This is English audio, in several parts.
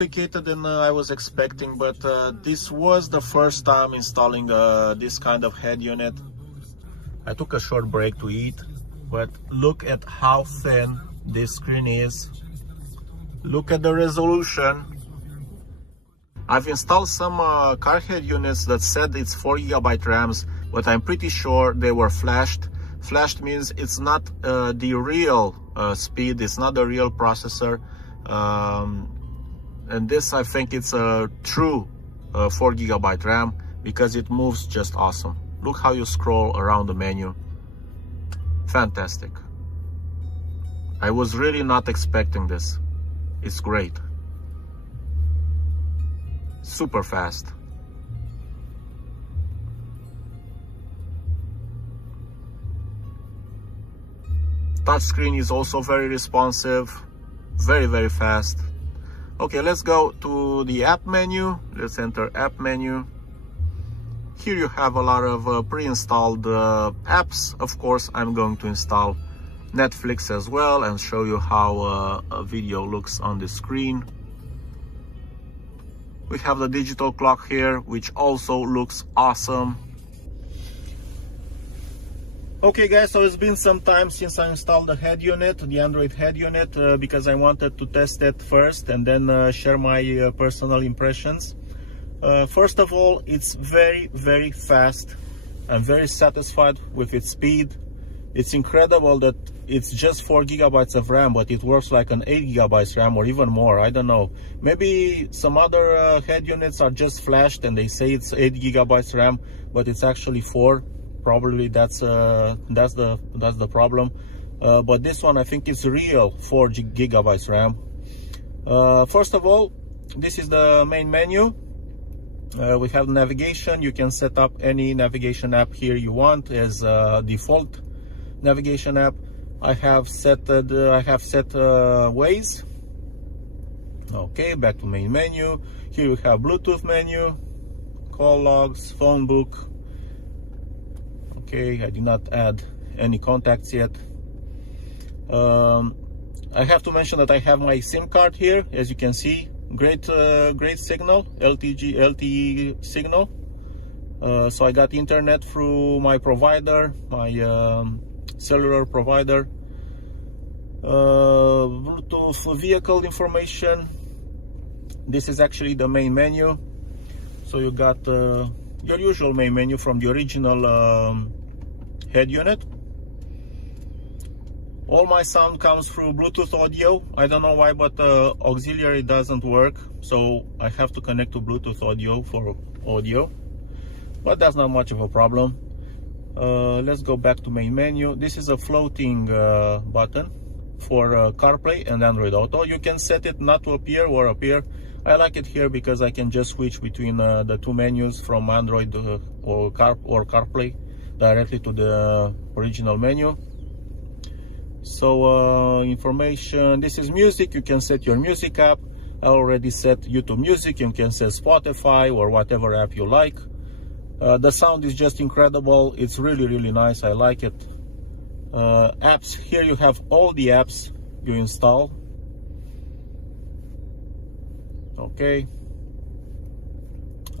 Complicated than I was expecting, but this was the first time installing this kind of head unit. I took a short break to eat, but look at how thin this screen is. Look at the resolution. I've installed some car head units that said it's 4GB RAMs, but I'm pretty sure they were flashed. Flashed means it's not the real speed, it's not the real processor. And this, I think it's a true 4GB RAM because it moves just awesome. Look how you scroll around the menu. Fantastic. I was really not expecting this. It's great. Super fast. Touchscreen is also very responsive, very fast. Okay, let's go to the app menu. Let's enter app menu. Here you have a lot of pre-installed apps. Of course, I'm going to install Netflix as well and show you how a video looks on the screen. We have the digital clock here, which also looks awesome. Okay guys, so it's been some time since I installed the head unit, the Android head unit, because I wanted to test it first and then share my personal impressions. First of all, it's very fast. I'm very satisfied with its speed. It's incredible that it's just 4GB of RAM, but it works like an 8GB RAM or even more. I don't know. Maybe some other head units are just flashed and they say it's 8GB RAM, but it's actually 4. Probably that's the problem. But this one, I think it's real 4GB RAM. First of all, this is the main menu. We have navigation. You can set up any navigation app here you want as default navigation app. I have set Waze. Okay, back to main menu. Here we have Bluetooth menu, call logs, phone book. Okay, I did not add any contacts yet. I have to mention that I have my SIM card here. As you can see, great signal, LTE signal. So I got internet through my provider, my cellular provider. Bluetooth vehicle information. This is actually the main menu. So you got your usual main menu from the original head unit. All my sound comes through Bluetooth audio. I don't know why, but auxiliary doesn't work, so I have to connect to Bluetooth audio for audio, but that's not much of a problem. Let's go back to main menu. This is a floating button for CarPlay and Android Auto. You can set it not to appear or appear. I like it here because I can just switch between the two menus from Android or CarPlay directly to the original menu. So information, this is music. You can set your music app. I already set YouTube Music. You can set Spotify or whatever app you like. The sound is just incredible. It's really nice. I like it. Apps, here you have all the apps you install. Okay,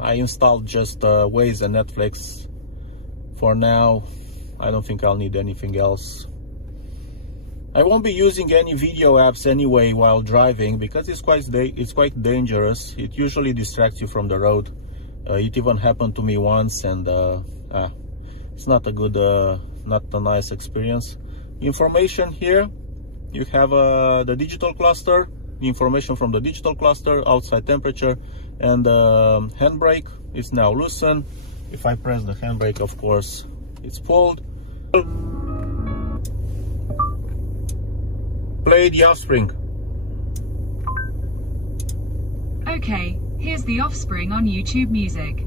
I installed just Waze and Netflix for now. I don't think I'll need anything else. I won't be using any video apps anyway while driving because it's quite dangerous. It usually distracts you from the road. It even happened to me once, and it's not a good, not a nice experience. Information here, you have the digital cluster, the information from the digital cluster, outside temperature, and handbrake is now loosened. If I press the handbrake, of course, it's pulled. Play the Offspring. Okay, here's The Offspring on YouTube Music.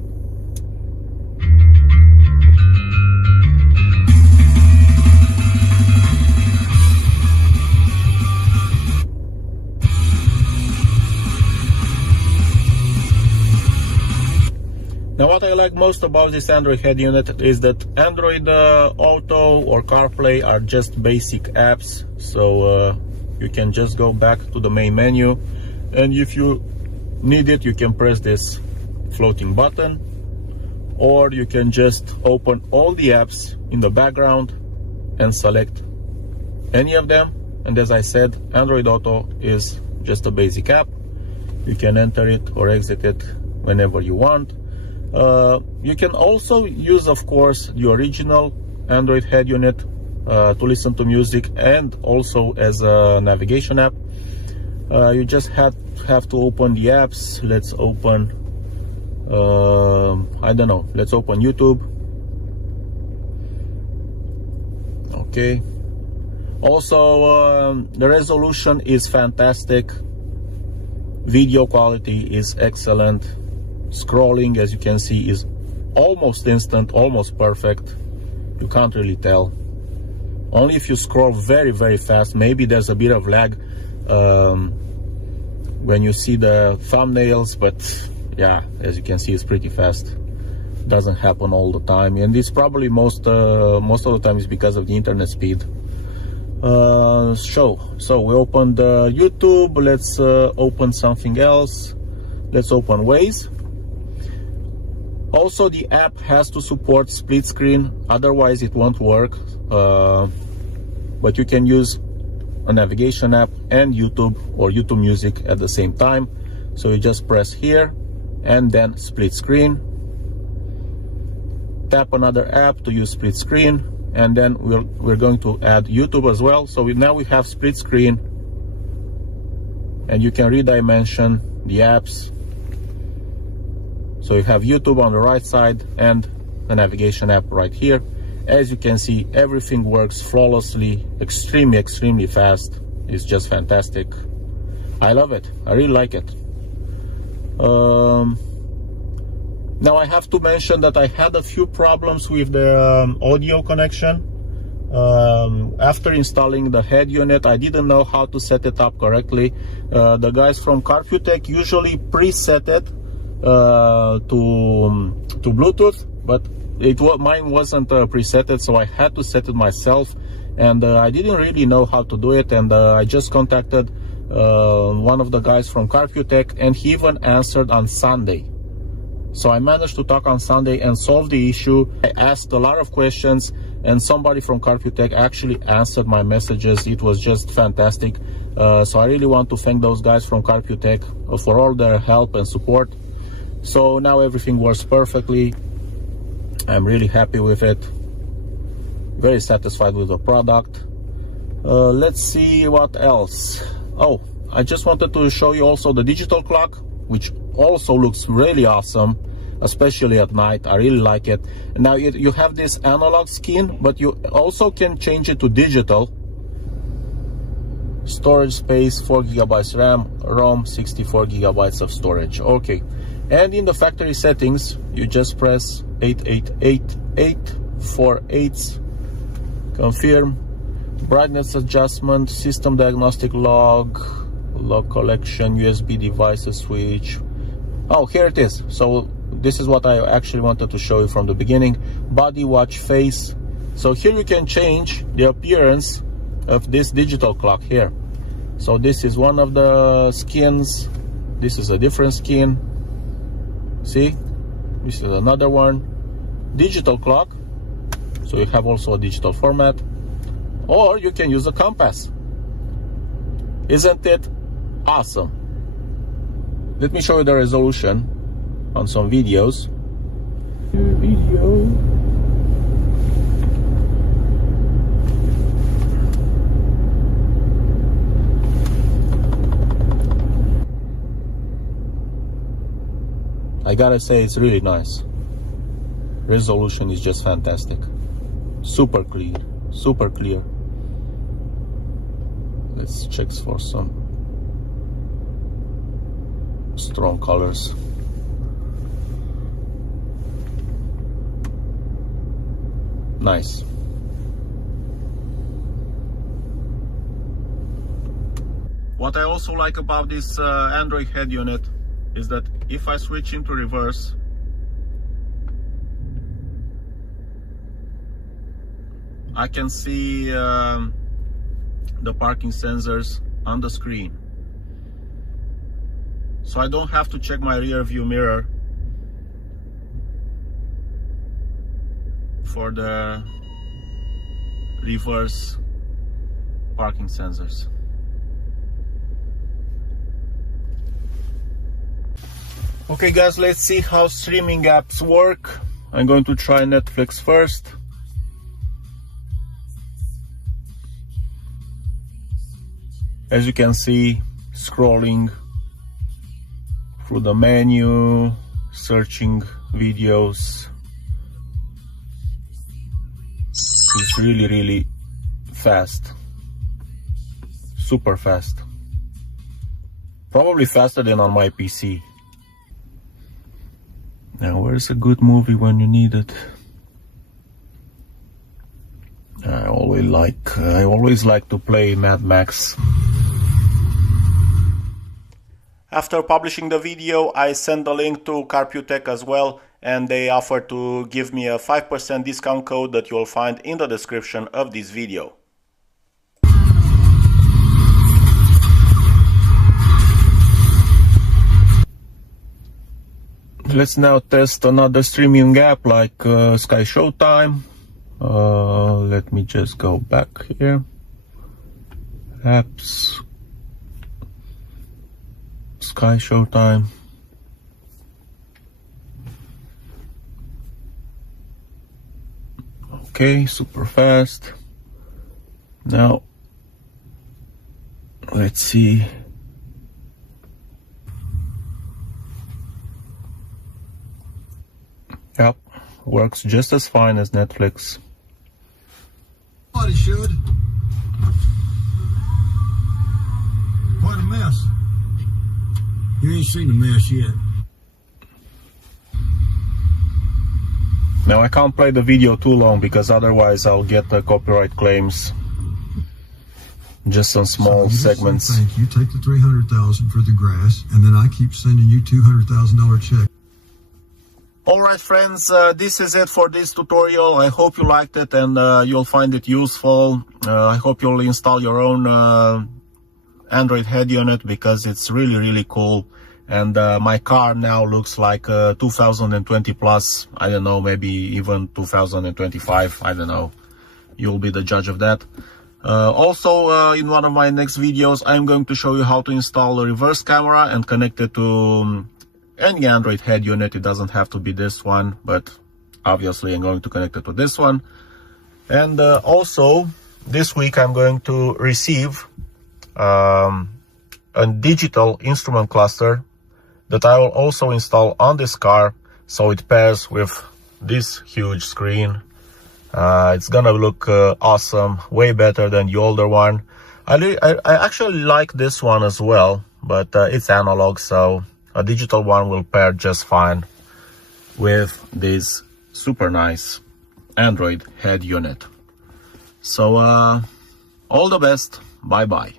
Now what I like most about this Android head unit is that Android Auto or CarPlay are just basic apps, so you can just go back to the main menu, and if you need it, you can press this floating button, or you can just open all the apps in the background and select any of them. And as I said, Android Auto is just a basic app. You can enter it or exit it whenever you want. You can also use, of course, the original Android head unit to listen to music, and also as a navigation app. You just have to open the apps. Let's open, I don't know, let's open YouTube. Okay. Also, the resolution is fantastic. Video quality is excellent. Scrolling, as you can see, is almost instant, almost perfect. You can't really tell. Only if you scroll very, very fast, maybe there's a bit of lag when you see the thumbnails, but yeah, as you can see, it's pretty fast. Doesn't happen all the time, and it's probably most of the time is because of the internet speed. So we opened YouTube. Let's open something else. Let's open Waze. Also, the app has to support split screen, otherwise it won't work. But you can use a navigation app and YouTube or YouTube Music at the same time. So you just press here and then split screen. Tap another app to use split screen, and then we're going to add YouTube as well. So now we have split screen, and you can redimension the apps. So you have YouTube on the right side and the navigation app right here. As you can see, everything works flawlessly, extremely fast. It's just fantastic. I love it. I really like it. Now I have to mention that I had a few problems with the audio connection. After installing the head unit, I didn't know how to set it up correctly. The guys from Carputech usually preset it to Bluetooth, but mine wasn't presetted, so I had to set it myself, and I didn't really know how to do it. And I just contacted one of the guys from Carputech, and he even answered on Sunday. So I managed to talk on Sunday and solve the issue. I asked a lot of questions, and somebody from Carputech actually answered my messages. It was just fantastic. So I really want to thank those guys from Carputech for all their help and support. So now everything works perfectly. I'm really happy with it. Very satisfied with the product. Let's see what else. Oh, I just wanted to show you also the digital clock, which also looks really awesome, especially at night. I really like it. Now you have this analog skin, but you also can change it to digital. Storage space, 4 GB RAM, ROM, 64 GB of storage. Okay, and in the factory settings, you just press 888848, confirm. Brightness adjustment, system diagnostic log collection, USB devices switch. Oh, here it is. So this is what I actually wanted to show you from the beginning. Body watch face. So here you can change the appearance of this digital clock here. So this is one of the skins. This is a different skin. See, this is another one. Digital clock. So you have also a digital format. Or you can use a compass. Isn't it awesome? Let me show you the resolution on some videos. I gotta say, it's really nice. Resolution is just fantastic. Super clear, super clear. Let's check for some strong colors. Nice. What I also like about this Android head unit is that if I switch into reverse, I can see the parking sensors on the screen. so I don't have to check my rear view mirror for the reverse parking sensors. Okay guys, let's see how streaming apps work. I'm going to try Netflix first. As you can see, scrolling through the menu, searching videos. It's really fast. Super fast. Probably faster than on my PC. Now, where's a good movie when you need it? I always like to play Mad Max. After publishing the video, I sent the link to Carputech as well, and they offered to give me a 5% discount code that you'll find in the description of this video. Let's now test another streaming app like Sky Showtime. Let me just go back here. Apps. Sky Showtime. Okay, super fast. Now, let's see. Yep, works just as fine as Netflix. Somebody should. What a mess. You ain't seen the mess yet. Now I can't play the video too long because otherwise I'll get the copyright claims. Just some small segments. Thank you. Take the $300,000 for the grass, and then I keep sending you $200,000 check. Alright friends, this is it for this tutorial. I hope you liked it and you'll find it useful. I hope you'll install your own Android head unit because it's really cool. And my car now looks like 2020 plus. I don't know, maybe even 2025. I don't know. You'll be the judge of that. Also, in one of my next videos, I'm going to show you how to install a reverse camera and connect it to any Android head unit. It doesn't have to be this one, but obviously I'm going to connect it to this one. And also, this week I'm going to receive a digital instrument cluster that I will also install on this car, so it pairs with this huge screen. It's gonna look awesome, way better than the older one. I actually like this one as well, but it's analog, so a digital one will pair just fine with this super nice Android head unit. So all the best. Bye bye.